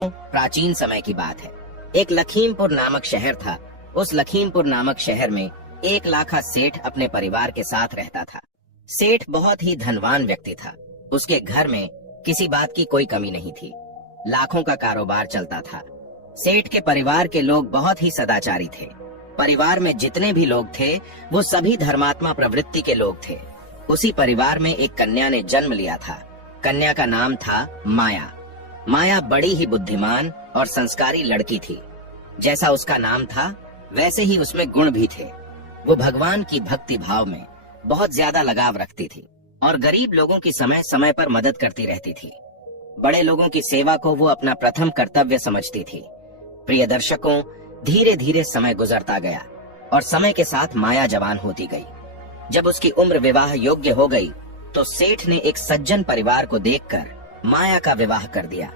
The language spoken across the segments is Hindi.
प्राचीन समय की बात है। एक लखीमपुर नामक शहर था। उस लखीमपुर नामक शहर में एक लाखा सेठ अपने परिवार के साथ रहता था। सेठ बहुत ही धनवान व्यक्ति था। उसके घर में किसी बात की कोई कमी नहीं थी। लाखों का कारोबार चलता था। सेठ के परिवार के लोग बहुत ही सदाचारी थे। परिवार में जितने भी लोग थे वो सभी धर्मात्मा प्रवृत्ति के लोग थे। उसी परिवार में एक कन्या ने जन्म लिया था। कन्या का नाम था माया। माया बड़ी ही बुद्धिमान और संस्कारी लड़की थी। जैसा उसका नाम था वैसे ही उसमें गुण भी थे। वो भगवान की भक्ति भाव में बहुत ज्यादा लगाव रखती थी और गरीब लोगों की समय समय पर मदद करती रहती थी। बड़े लोगों की सेवा को वो अपना प्रथम कर्तव्य समझती थी। प्रिय दर्शकों, धीरे धीरे समय गुजरता गया और समय के साथ माया जवान होती गई। जब उसकी उम्र विवाह योग्य हो गई तो सेठ ने एक सज्जन परिवार को देखकर माया का विवाह कर दिया।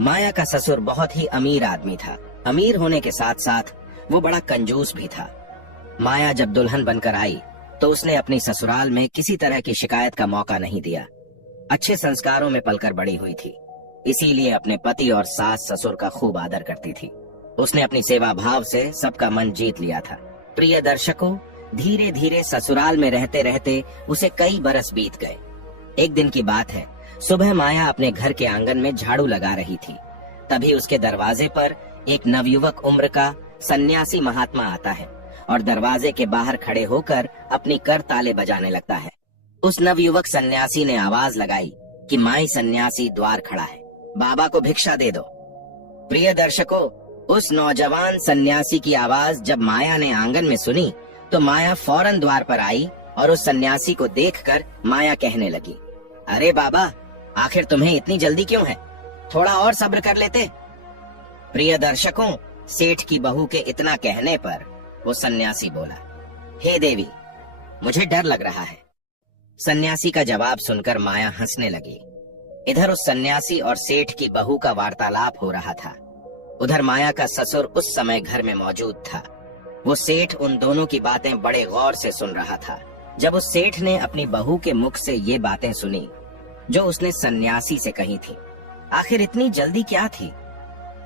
माया का ससुर बहुत ही अमीर आदमी था। अमीर होने के साथ साथ वो बड़ा कंजूस भी था। माया जब दुल्हन बनकर आई तो उसने अपनी ससुराल में किसी तरह की शिकायत का मौका नहीं दिया। अच्छे संस्कारों में पलकर बड़ी हुई थी, इसीलिए अपने पति और सास ससुर का खूब आदर करती थी। उसने अपनी सेवा भाव से सबका मन जीत लिया था। प्रिय दर्शकों, धीरे धीरे ससुराल में रहते रहते उसे कई बरस बीत गए। एक दिन की बात है, सुबह माया अपने घर के आंगन में झाड़ू लगा रही थी। तभी उसके दरवाजे पर एक नवयुवक उम्र का सन्यासी महात्मा आता है और दरवाजे के बाहर खड़े होकर अपनी कर ताले बजाने लगता है। उस नवयुवक सन्यासी ने आवाज लगाई कि माई सन्यासी द्वार खड़ा है, बाबा को भिक्षा दे दो। प्रिय दर्शकों, उस नौजवान सन्यासी की आवाज जब माया ने आंगन में सुनी तो माया फौरन द्वार पर आई और उस सन्यासी को देखकर माया कहने लगी, अरे बाबा, आखिर तुम्हें इतनी जल्दी क्यों है? थोड़ा और सब्र कर लेते। प्रिय दर्शकों, सेठ की बहू के इतना कहने पर वो सन्यासी बोला, हे देवी, मुझे डर लग रहा है। सन्यासी का जवाब सुनकर माया हंसने लगी। इधर उस सन्यासी और सेठ की बहू का वार्तालाप हो रहा था। उधर माया का ससुर उस समय घर में मौजूद था। वो सेठ उन दोनों की बातें बड़े गौर से सुन रहा था। जब उस सेठ ने अपनी बहू के मुख से ये बातें सुनी जो उसने सन्यासी से कही थी, आखिर इतनी जल्दी क्या थी,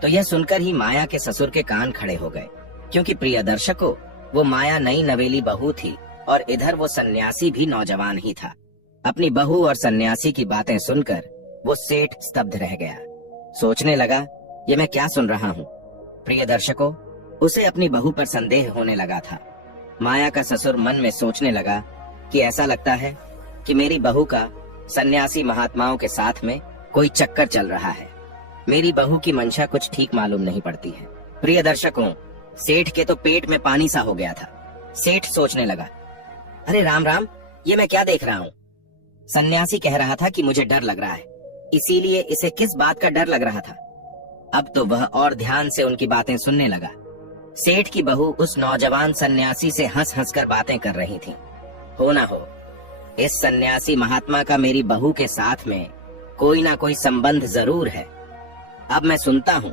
तो यह सुनकर ही माया के ससुर के कान खड़े हो गए। क्योंकि प्रिय दर्शकों, वो माया नई नवेली बहू थी और इधर वो सन्यासी भी नौजवान ही था। अपनी बहू और सन्यासी की बातें सुनकर वो सेठ स्तब्ध रह गया। सोचने लगा, ये मैं क्या सुन रहा हूँ। प्रिय दर्शकों, उसे अपनी बहू पर संदेह होने लगा था। माया का ससुर मन में सोचने लगा कि ऐसा लगता है कि मेरी बहू का सन्यासी महात्माओं के साथ में कोई चक्कर चल रहा है। मेरी बहू की मंशा कुछ ठीक मालूम नहीं पड़ती है। प्रिय दर्शकों, सेठ के तो पेट में पानी सा हो गया था। सेठ सोचने लगा, अरे राम राम, ये मैं क्या देख रहा हूँ। सन्यासी कह रहा था कि मुझे डर लग रहा है, इसीलिए इसे किस बात का डर लग रहा था। अब तो वह और ध्यान से उनकी बातें सुनने लगा। सेठ की बहू उस नौजवान सन्यासी से हंस हंस कर बातें कर रही थी। हो ना हो, इस सन्यासी महात्मा का मेरी बहू के साथ में कोई ना कोई संबंध जरूर है। अब मैं सुनता हूँ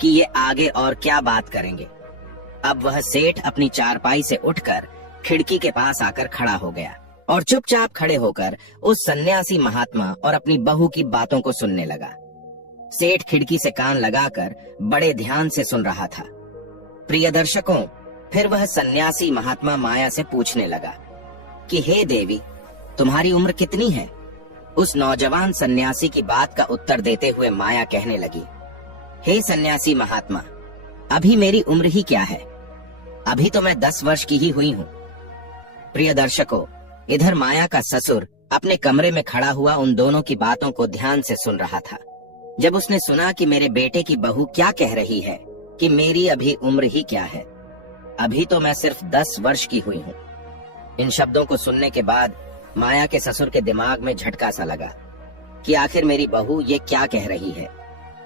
कि ये आगे और क्या बात करेंगे। अब वह सेठ अपनी चारपाई से उठकर खिड़की के पास आकर खड़ा हो गया और चुपचाप खड़े होकर उस सन्यासी महात्मा और अपनी बहू की बातों को सुनने लगा। सेठ खिड़की से कान लगाकर बड़े ध्यान से सुन रहा था। प्रिय दर्शकों, फिर वह सन्यासी महात्मा माया से पूछने लगा कि हे देवी, तुम्हारी उम्र कितनी है? उस नौजवान सन्यासी की बात का उत्तर देते हुए माया कहने लगी, हे सन्यासी महात्मा, अभी मेरी उम्र ही क्या है, अभी तो मैं 10 वर्ष की ही हुई हूँ। प्रिय दर्शकों, इधर माया का ससुर अपने कमरे में खड़ा हुआ उन दोनों की बातों को ध्यान से सुन रहा था। जब उसने सुना कि मेरे बेटे की बहू क्या कह रही है कि मेरी अभी उम्र ही क्या है, अभी तो मैं सिर्फ 10 वर्ष की हुई हूँ। इन शब्दों को सुनने के बाद माया के ससुर के दिमाग में झटका सा लगा कि आखिर मेरी बहू ये क्या कह रही है।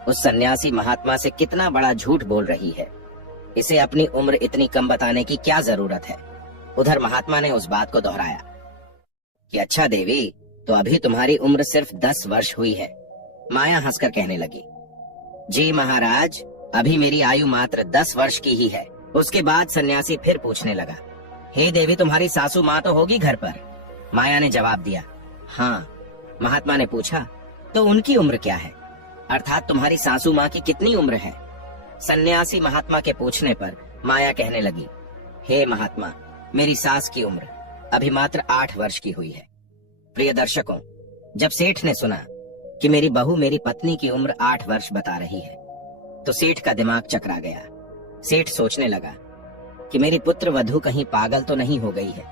उस सन्यासी महात्मा से कितना बड़ा झूठ बोल रही है। इसे अपनी उम्र इतनी कम बताने की क्या जरूरत है। उधर महात्मा ने उस बात को दोहराया कि अच्छा देवी, तो अभी तुम्हारी उम्र सिर्फ 10 वर्ष हुई है। माया हंसकर कहने लगी, जी महाराज, अभी मेरी आयु मात्र 10 वर्ष की ही है। उसके बाद सन्यासी फिर पूछने लगा, हे देवी, तुम्हारी सासू माँ तो होगी घर पर? माया ने जवाब दिया, हाँ। महात्मा ने पूछा, तो उनकी उम्र क्या है? अर्थात तुम्हारी सासू माँ की कितनी उम्र है? सन्यासी महात्मा के पूछने पर माया कहने लगी, हे महात्मा, मेरी सास की उम्र अभी मात्र 8 वर्ष की हुई है। प्रिय दर्शकों, जब सेठ ने सुना कि मेरी बहू मेरी पत्नी की उम्र 8 वर्ष बता रही है, तो सेठ का दिमाग चकरा गया। सेठ सोचने लगा कि मेरी पुत्र वधू कहीं पागल तो नहीं हो गई है।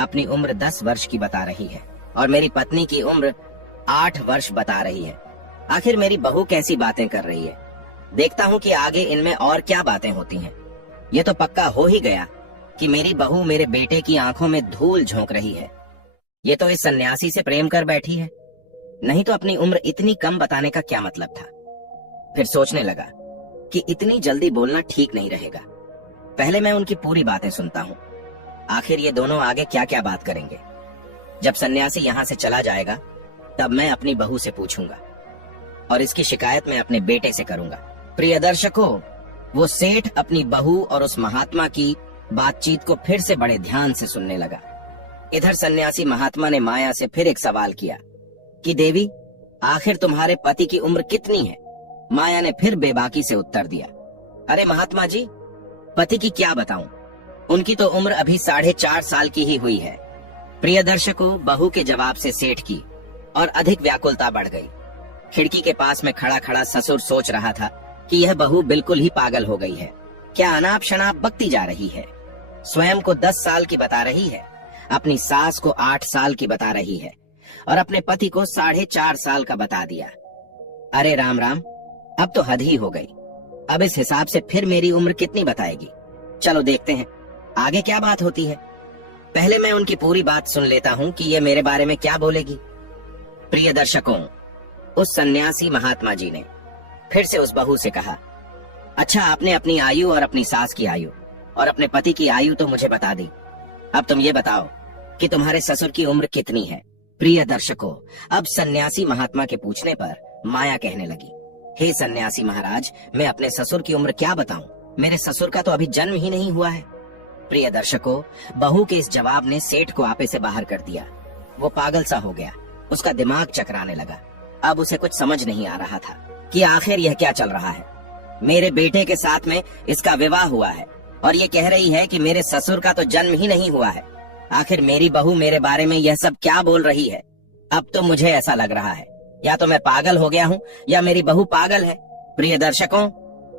अपनी उम्र 10 वर्ष की बता रही है और मेरी पत्नी की उम्र 8 वर्ष बता रही है। आखिर मेरी बहू कैसी बातें कर रही है? देखता हूँ कि आगे इनमें और क्या बातें होती हैं। ये तो पक्का हो ही गया कि मेरी बहू मेरे बेटे की आंखों में धूल झोंक रही है। ये तो इस सन्यासी से प्रेम कर बैठी है, नहीं तो अपनी उम्र इतनी कम बताने का क्या मतलब था। फिर सोचने लगा कि इतनी जल्दी बोलना ठीक नहीं रहेगा। पहले मैं उनकी पूरी बातें सुनता हूँ, आखिर ये दोनों आगे क्या क्या बात करेंगे। जब सन्यासी यहाँ से चला जाएगा तब मैं अपनी बहू से पूछूंगा और इसकी शिकायत मैं अपने बेटे से करूंगा। प्रिय दर्शकों, वो सेठ अपनी बहू और उस महात्मा की बातचीत को फिर से बड़े ध्यान से सुनने लगा। इधर सन्यासी महात्मा ने माया से फिर एक सवाल किया कि देवी, आखिर तुम्हारे पति की उम्र कितनी है? माया ने फिर बेबाकी से उत्तर दिया, अरे महात्मा जी, पति की क्या बताऊं, उनकी तो उम्र अभी 4.5 साल की ही हुई है। प्रिय दर्शकों, बहू के जवाब से सेठ की और अधिक व्याकुलता बढ़ गई। खिड़की के पास में खड़ा खड़ा ससुर सोच रहा था कि यह बहू बिल्कुल ही पागल हो गई है। क्या अनाप शनाप बकती जा रही है। स्वयं को 10 साल की बता रही है, अपनी सास को 8 साल की बता रही है और अपने पति को 4.5 साल का बता दिया। अरे राम राम, अब तो हद ही हो गई। अब इस हिसाब से फिर मेरी उम्र कितनी बताएगी? चलो देखते हैं आगे क्या बात होती है। पहले मैं उनकी पूरी बात सुन लेता हूँ कि ये मेरे बारे में क्या बोलेगी। प्रिय दर्शकों, उस सन्यासी महात्मा जी ने फिर से उस बहू से कहा, अच्छा, आपने अपनी आयु और अपनी सास की आयु और अपने पति की आयु तो मुझे बता दी। अब तुम ये बताओ कि तुम्हारे ससुर की उम्र कितनी है? प्रिय दर्शकों, अब सन्यासी महात्मा के पूछने पर माया कहने लगी, हे सन्यासी महाराज, मैं अपने ससुर की उम्र क्या बताऊं? मेरे ससुर का तो अभी जन्म ही नहीं हुआ है। प्रिय दर्शकों, बहू के इस जवाब ने सेठ को आपे से बाहर कर दिया। वो पागल सा हो गया, उसका दिमाग चकराने लगा। अब उसे कुछ समझ नहीं आ रहा था कि आखिर यह क्या चल रहा है। मेरे बेटे के साथ में इसका विवाह हुआ है और ये कह रही है कि मेरे ससुर का तो जन्म ही नहीं हुआ है। आखिर मेरी बहू मेरे बारे में यह सब क्या बोल रही है? अब तो मुझे ऐसा लग रहा है या तो मैं पागल हो गया हूँ या मेरी बहू पागल है। प्रिय दर्शकों,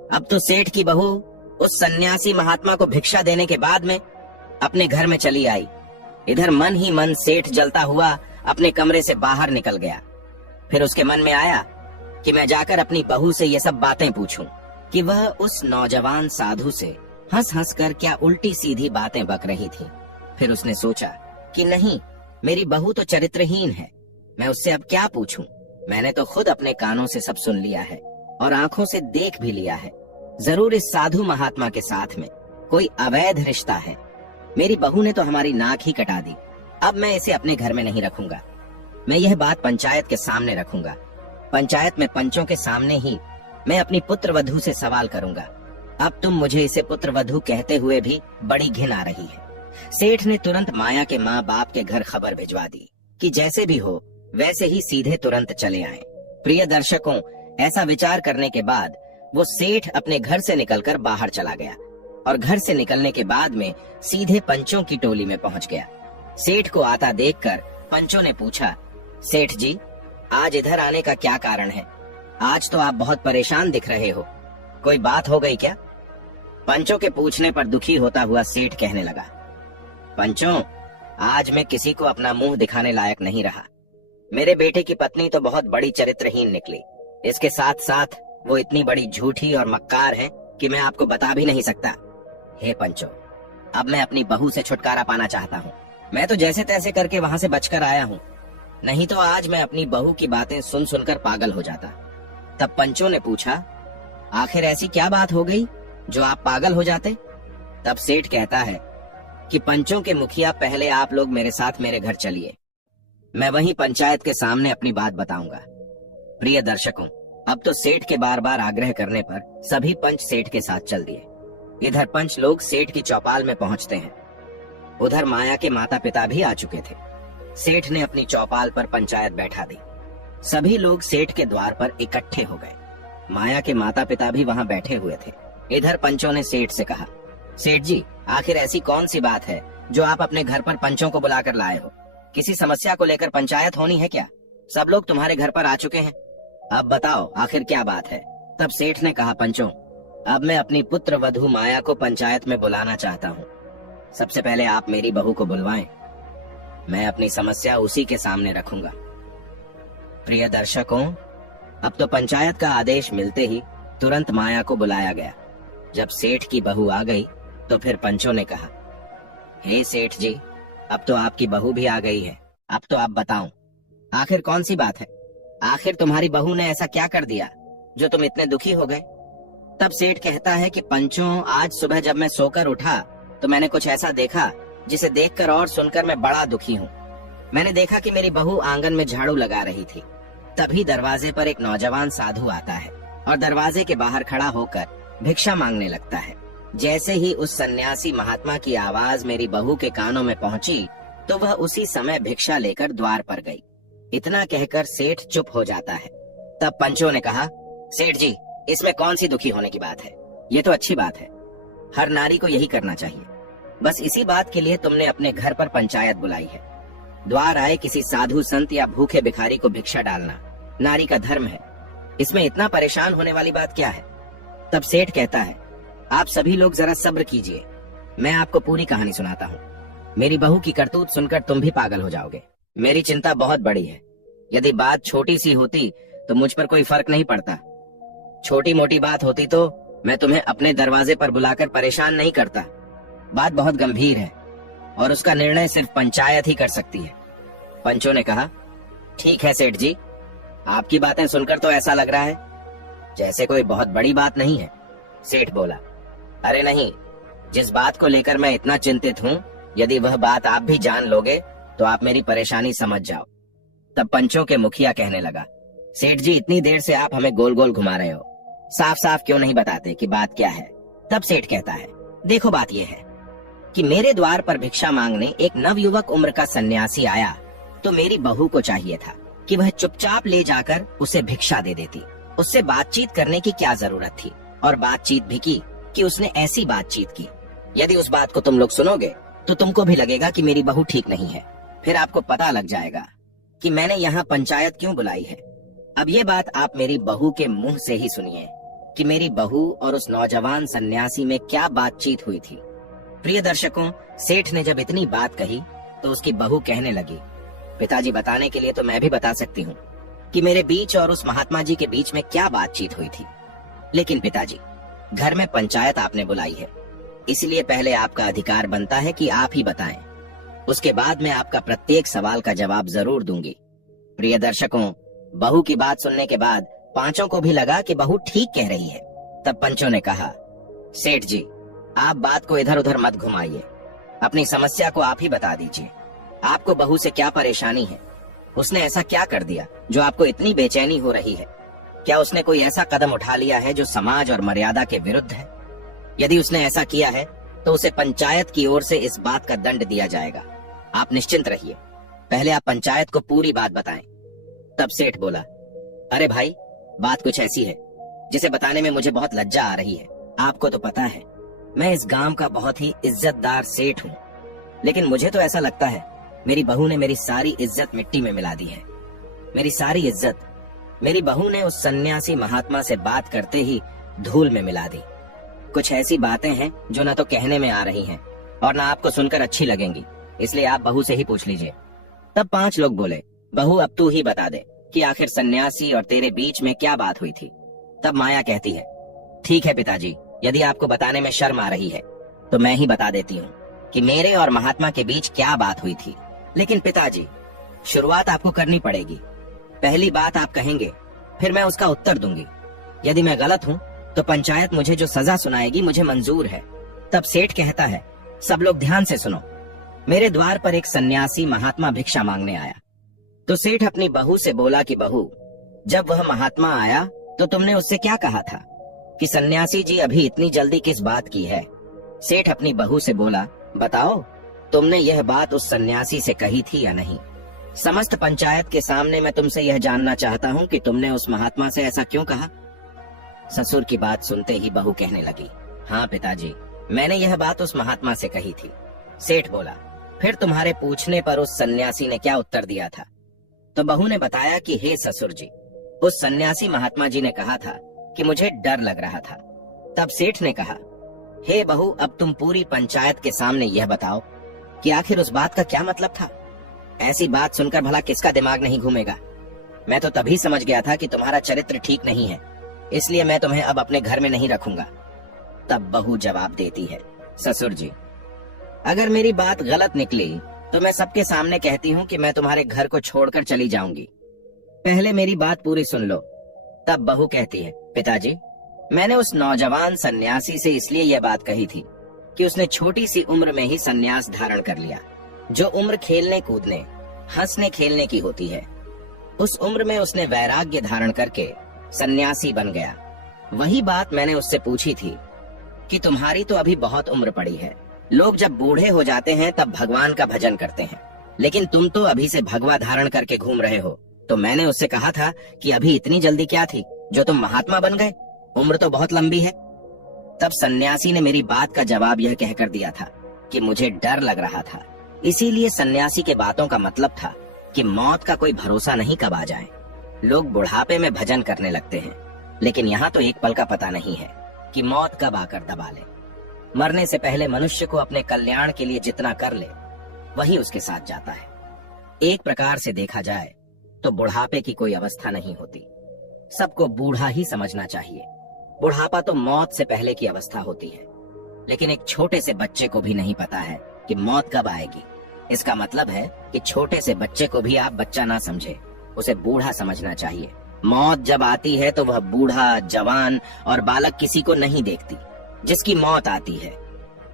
अब तो सेठ की बहू उस सन्यासी महात्मा को भिक्षा देने के बाद में अपने घर में चली आई। इधर मन ही मन सेठ जलता हुआ अपने कमरे से बाहर निकल गया। फिर उसके मन में आया कि मैं जाकर अपनी बहू से ये सब बातें पूछूं कि वह उस नौजवान साधु से हंस हंस कर क्या उल्टी सीधी बातें बक रही थी। फिर उसने सोचा कि नहीं, मेरी बहू तो चरित्रहीन है, मैं उससे अब क्या पूछूं। मैंने तो खुद अपने कानों से सब सुन लिया है और आंखों से देख भी लिया है। जरूर इस साधु महात्मा के साथ में कोई अवैध रिश्ता है। मेरी बहू ने तो हमारी नाक ही कटा दी। अब मैं इसे अपने घर में नहीं रखूंगा। मैं यह बात पंचायत के सामने रखूंगा। पंचायत में पंचों के सामने ही मैं अपनी पुत्र वधू से सवाल करूंगा। अब तुम मुझे इसे पुत्र वधू कहते हुए भी बड़ी घिन आ रही है। सेठ ने तुरंत माया के माँ बाप के घर खबर भिजवा दी कि जैसे भी हो वैसे ही सीधे तुरंत चले आएं। प्रिय दर्शकों, ऐसा विचार करने के बाद वो सेठ अपने घर से निकलकर बाहर चला गया और घर से निकलने के बाद में सीधे पंचों की टोली में पहुंच गया। सेठ को आता देखकर पंचों ने पूछा, सेठ जी, आज इधर आने का क्या कारण है? आज तो आप बहुत परेशान दिख रहे हो, कोई बात हो गई क्या? पंचों के पूछने पर दुखी होता हुआ सेठ कहने लगा, पंचों, आज मैं किसी को अपना मुंह दिखाने लायक नहीं रहा। मेरे बेटे की पत्नी तो बहुत बड़ी चरित्रहीन निकली। इसके साथ साथ वो इतनी बड़ी झूठी और मक्कार है कि मैं आपको बता भी नहीं सकता। हे पंचों, अब मैं अपनी बहू से छुटकारा पाना चाहता हूँ। मैं तो जैसे तैसे करके वहाँ से बचकर आया हूँ, नहीं तो आज मैं अपनी बहू की बातें सुन सुनकर पागल हो जाता। तब पंचों ने पूछा, आखिर ऐसी क्या बात हो गई जो आप पागल हो जाते? तब सेठ कहता है कि पंचों के मुखिया, पहले आप लोग मेरे साथ मेरे घर चलिए, मैं वहीं पंचायत के सामने अपनी बात बताऊंगा। प्रिय दर्शकों, अब तो सेठ के बार बार आग्रह करने पर सभी पंच सेठ के साथ चल दिए। इधर पंच लोग सेठ की चौपाल में पहुंचते हैं। उधर माया के माता पिता भी आ चुके थे। सेठ ने अपनी चौपाल पर पंचायत बैठा दी। सभी लोग सेठ के द्वार पर इकट्ठे हो गए। माया के माता पिता भी वहाँ बैठे हुए थे। इधर पंचों ने सेठ से कहा, सेठ जी, आखिर ऐसी कौन सी बात है जो आप अपने घर पर पंचों को बुलाकर लाए हो? किसी समस्या को लेकर पंचायत होनी है क्या? सब लोग तुम्हारे घर पर आ चुके हैं, अब बताओ आखिर क्या बात है? तब सेठ ने कहा, पंचों, अब मैं अपनी पुत्र वधू माया को पंचायत में बुलाना चाहता हूँ। सबसे पहले आप मेरी बहू को बुलवाएं, मैं अपनी समस्या उसी के सामने रखूंगा। प्रिय दर्शकों, अब तो पंचायत का आदेश मिलते ही तुरंत माया को बुलाया गया। जब सेठ की बहू आ गई तो फिर पंचों ने कहा, हे सेठ जी, अब तो आपकी बहू भी आ गई है, अब तो आप बताओ आखिर कौन सी बात है? आखिर तुम्हारी बहू ने ऐसा क्या कर दिया जो तुम इतने दुखी हो गए? तब सेठ कहता है कि पंचों, आज सुबह जब मैं सोकर उठा तो मैंने कुछ ऐसा देखा जिसे देखकर और सुनकर मैं बड़ा दुखी हूँ। मैंने देखा कि मेरी बहू आंगन में झाड़ू लगा रही थी। तभी दरवाजे पर एक नौजवान साधु आता है और दरवाजे के बाहर खड़ा होकर भिक्षा मांगने लगता है। जैसे ही उस सन्यासी महात्मा की आवाज मेरी बहू के कानों में पहुंची तो वह उसी समय भिक्षा लेकर द्वार पर गई। इतना कहकर सेठ चुप हो जाता है। तब पंचों ने कहा, सेठ जी, इसमें कौन सी दुखी होने की बात है? ये तो अच्छी बात है, हर नारी को यही करना चाहिए। बस इसी बात के लिए तुमने अपने घर पर पंचायत बुलाई है। द्वार आए किसी साधु संत या भूखे भिखारी को भिक्षा डालना नारी का धर्म है, इसमें इतना परेशान होने वाली बात क्या है? तब सेठ कहता है, आप सभी लोग जरा सब्र कीजिए, मैं आपको पूरी कहानी सुनाता हूँ। मेरी बहू की करतूत सुनकर तुम भी पागल हो जाओगे। मेरी चिंता बहुत बड़ी है। यदि बात छोटी सी होती तो मुझ पर कोई फर्क नहीं पड़ता। छोटी मोटी बात होती तो मैं तुम्हें अपने दरवाजे पर बुलाकर परेशान नहीं करता। बात बहुत गंभीर है और उसका निर्णय सिर्फ पंचायत ही कर सकती है। पंचों ने कहा, ठीक है सेठ जी, आपकी बातें सुनकर तो ऐसा लग रहा है जैसे कोई बहुत बड़ी बात नहीं है। सेठ बोला, अरे नहीं, जिस बात को लेकर मैं इतना चिंतित हूँ, यदि वह बात आप भी जान लोगे तो आप मेरी परेशानी समझ जाओ। तब पंचों के मुखिया कहने लगा, सेठ जी, इतनी देर से आप हमें गोल गोल घुमा रहे हो, साफ साफ क्यों नहीं बताते कि बात क्या है? तब सेठ कहता है, देखो बात यह है कि मेरे द्वार पर भिक्षा मांगने एक नवयुवक उम्र का सन्यासी आया तो मेरी बहू को चाहिए था कि वह चुपचाप ले जाकर उसे भिक्षा दे देती। उससे बातचीत करने की क्या जरूरत थी? और बातचीत भी की कि उसने ऐसी बातचीत की, यदि उस बात को तुम लोग सुनोगे तो तुमको भी लगेगा कि मेरी बहू ठीक नहीं है। फिर आपको पता लग जाएगा कि मैंने यहाँ पंचायत क्यों बुलाई है। अब ये बात आप मेरी बहू के मुंह से ही सुनिए कि मेरी बहू और उस नौजवान सन्यासी में क्या बातचीत हुई थी। प्रिय दर्शकों, सेठ ने जब इतनी बात कही तो उसकी बहू कहने लगी, पिताजी, बताने के लिए तो मैं भी बता सकती हूँ कि मेरे बीच और उस महात्मा जी के बीच में क्या बातचीत हुई थी, लेकिन पिताजी, घर में पंचायत आपने बुलाई है, इसलिए पहले आपका अधिकार बनता है कि आप ही बताएं। उसके बाद मैं आपका प्रत्येक सवाल का जवाब जरूर दूंगी। प्रिय दर्शकों, बहू की बात सुनने के बाद पांचों को भी लगा कि बहू ठीक कह रही है। तब पंचों ने कहा, सेठ जी, आप बात को इधर उधर मत घुमाइए, अपनी समस्या को आप ही बता दीजिए। आपको बहू से क्या परेशानी है? उसने ऐसा क्या कर दिया जो आपको इतनी बेचैनी हो रही है? क्या उसने कोई ऐसा कदम उठा लिया है जो समाज और मर्यादा के विरुद्ध है? यदि उसने ऐसा किया है तो उसे पंचायत की ओर से इस बात का दंड दिया जाएगा। आप निश्चिंत रहिए, पहले आप पंचायत को पूरी बात बताएं। तब सेठ बोला, अरे भाई, बात कुछ ऐसी है जिसे बताने में मुझे बहुत लज्जा आ रही है। आपको तो पता है मैं इस गांव का बहुत ही इज्जतदार सेठ हूँ, लेकिन मुझे तो ऐसा लगता है मेरी बहू ने मेरी सारी इज्जत मिट्टी में मिला दी है। मेरी सारी इज्जत मेरी बहू ने उस सन्यासी महात्मा से बात करते ही धूल में मिला दी। कुछ ऐसी बातें हैं जो न तो कहने में आ रही हैं और न आपको सुनकर अच्छी लगेंगी, इसलिए आप बहू से ही पूछ लीजिए। तब पांच लोग बोले, बहू, अब तू ही बता दे कि आखिर सन्यासी और तेरे बीच में क्या बात हुई थी। तब माया कहती है, ठीक है पिताजी, यदि आपको बताने में शर्म आ रही है तो मैं ही बता देती हूँ कि मेरे और महात्मा के बीच क्या बात हुई थी। लेकिन पिताजी, शुरुआत आपको करनी पड़ेगी। पहली बात आप कहेंगे, फिर मैं उसका उत्तर दूंगी। यदि मैं गलत हूँ तो पंचायत मुझे जो सजा सुनाएगी मुझे मंजूर है। तब सेठ कहता है, सब लोग ध्यान से सुनो। मेरे द्वार पर एक सन्यासी महात्मा भिक्षा मांगने आया तो सेठ अपनी बहू से बोला कि बहू, जब वह महात्मा आया तो तुमने उससे क्या कहा था कि सन्यासी जी अभी इतनी जल्दी किस बात की है? सेठ अपनी बहू से बोला, बताओ, तुमने यह बात उस सन्यासी से कही थी या नहीं? समस्त पंचायत के सामने मैं तुमसे यह जानना चाहता हूँ कि तुमने उस महात्मा से ऐसा क्यों कहा? ससुर की बात सुनते ही बहू कहने लगी, हाँ पिताजी, मैंने यह बात उस महात्मा से कही थी। सेठ बोला, फिर तुम्हारे पूछने पर उस सन्यासी ने क्या उत्तर दिया था? तो बहू ने बताया कि हे ससुर जी, उस सन्यासी महात्मा जी ने कहा था कि मुझे डर लग रहा था। तब सेठ ने कहा, हे बहू, अब तुम पूरी पंचायत के सामने यह बताओ कि आखिर उस बात का क्या मतलब था। ऐसी बात सुनकर भला किसका दिमाग नहीं घूमेगा। मैं तो तभी समझ गया था कि तुम्हारा चरित्र ठीक नहीं है, इसलिए मैं तुम्हें अब अपने घर में नहीं रखूंगा। तब बहू जवाब देती है, ससुर जी, अगर मेरी बात गलत निकली तो मैं सबके सामने कहती हूँ कि मैं तुम्हारे घर को छोड़कर चली जाऊंगी। पहले मेरी बात पूरी सुन लो। तब बहू कहती है, पिताजी, मैंने उस नौजवान सन्यासी से इसलिए यह बात कही थी कि उसने छोटी सी उम्र में ही सन्यास धारण कर लिया। जो उम्र खेलने कूदने, हंसने खेलने की होती है, उस उम्र में उसने वैराग्य धारण करके सन्यासी बन गया। वही बात मैंने उससे पूछी थी कि तुम्हारी तो अभी बहुत उम्र पड़ी है, लोग जब बूढ़े हो जाते हैं तब भगवान का भजन करते हैं, लेकिन तुम तो अभी से भगवा धारण करके घूम रहे हो। तो मैंने उससे कहा था कि अभी इतनी जल्दी क्या थी जो तुम महात्मा बन गए, उम्र तो बहुत लंबी है। तब सन्यासी ने मेरी बात का जवाब यह कहकर दिया था कि मुझे डर लग रहा था, इसीलिए सन्यासी के बातों का मतलब था कि मौत का कोई भरोसा नहीं कब आ जाए। लोग बुढ़ापे में भजन करने लगते हैं, लेकिन यहाँ तो एक पल का पता नहीं है कि मौत कब आकर दबा ले। मरने से पहले मनुष्य को अपने कल्याण के लिए जितना कर ले वही उसके साथ जाता है। एक प्रकार से देखा जाए तो बुढ़ापे की कोई अवस्था नहीं होती, सबको बूढ़ा ही समझना चाहिए। बुढ़ापा तो मौत से पहले की अवस्था होती है, लेकिन एक छोटे से बच्चे को भी नहीं पता है कि मौत कब आएगी। इसका मतलब है कि छोटे से बच्चे को भी आप बच्चा ना समझे, उसे बूढ़ा समझना चाहिए। मौत जब आती है तो वह बूढ़ा, जवान और बालक किसी को नहीं देखती। जिसकी मौत आती है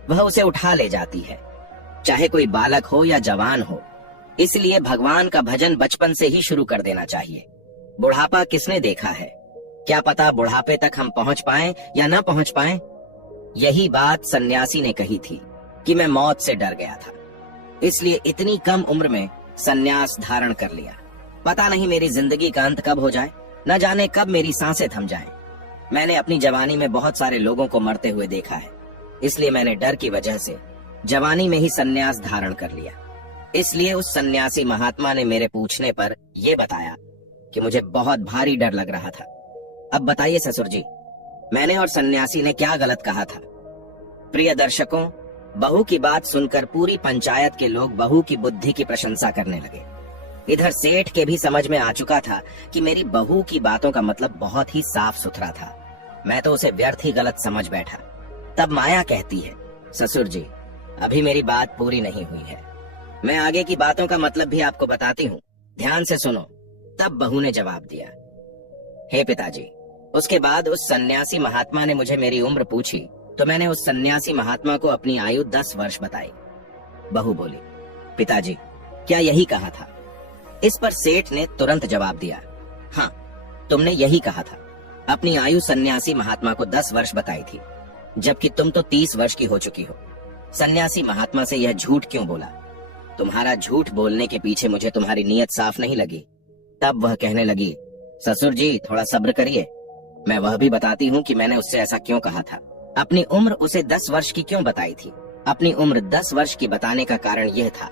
वह उसे उठा ले जाती है, चाहे कोई बालक हो या जवान हो। इसलिए भगवान का भजन बचपन से ही शुरू कर देना चाहिए। बुढ़ापा किसने देखा है, क्या पता बुढ़ापे तक हम पहुंच पाएं या न पहुंच पाएं। यही बात सन्यासी ने कही थी कि मैं मौत से डर गया था, इसलिए इतनी कम उम्र में सन्यास धारण कर लिया। पता नहीं मेरी जिंदगी का अंत कब हो जाए, न जाने कब मेरी सांसें थम जाएं। मैंने अपनी जवानी में बहुत सारे लोगों को मरते हुए देखा है, इसलिए मैंने डर की वजह से जवानी में ही सन्यास धारण कर लिया। इसलिए उस सन्यासी महात्मा ने मेरे पूछने पर यह बताया कि मुझे बहुत भारी डर लग रहा था। अब बताइए ससुर जी, मैंने और सन्यासी ने क्या गलत कहा था? प्रिय दर्शकों, बहू की बात सुनकर पूरी पंचायत के लोग बहू की बुद्धि की प्रशंसा करने लगे। इधर सेठ के भी समझ में आ चुका था कि मेरी बहू की बातों का मतलब बहुत ही साफ सुथरा था। मैं तो उसे व्यर्थ ही गलत समझ बैठा। तब माया कहती है, ससुर जी, अभी मेरी बात पूरी नहीं हुई है, मैं आगे की बातों का मतलब भी आपको बताती हूँ, ध्यान से सुनो। तब बहू ने जवाब दिया, हे पिताजी। उसके बाद उस सन्यासी महात्मा ने मुझे मेरी उम्र पूछी तो मैंने उस सन्यासी महात्मा को अपनी आयु 10 वर्ष बताई। बहू बोली, पिताजी, क्या यही कहा था? इस पर सेठ ने तुरंत जवाब दिया, हाँ, तुमने यही कहा था। अपनी आयु सन्यासी महात्मा को 10 वर्ष बताई थी, जबकि तुम तो 30 वर्ष की हो चुकी हो। सन्यासी महात्मा से यह झूठ क्यों बोला? तुम्हारा झूठ बोलने के पीछे मुझे तुम्हारी नीयत साफ नहीं लगी। तब वह कहने लगी, ससुर जी, थोड़ा सब्र करिए, मैं वह भी बताती हूँ कि मैंने उससे ऐसा क्यों कहा था। अपनी उम्र उसे 10 वर्ष की क्यों बताई थी? अपनी उम्र 10 वर्ष की बताने का कारण यह था,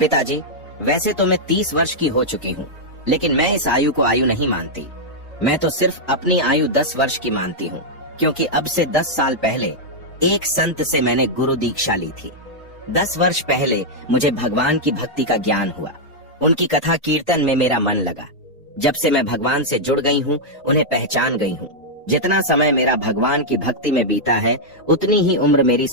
पिताजी, वैसे तो मैं 30 वर्ष की हो चुकी हूँ, लेकिन मैं इस आयु को आयु नहीं मानती। मैं तो सिर्फ अपनी आयु 10 वर्ष की मानती हूँ, क्योंकि अब से 10 साल पहले एक संत से मैंने गुरु दीक्षा ली थी। 10 वर्ष पहले मुझे भगवान की भक्ति का ज्ञान हुआ, उनकी कथा कीर्तन में मेरा मन लगा। जब से मैं भगवान से जुड़ गई हूँ, उन्हें पहचान गई हूँ। जितना समय मेरा भगवान की भक्ति में बीता है, उतनी ही उम्र मेरी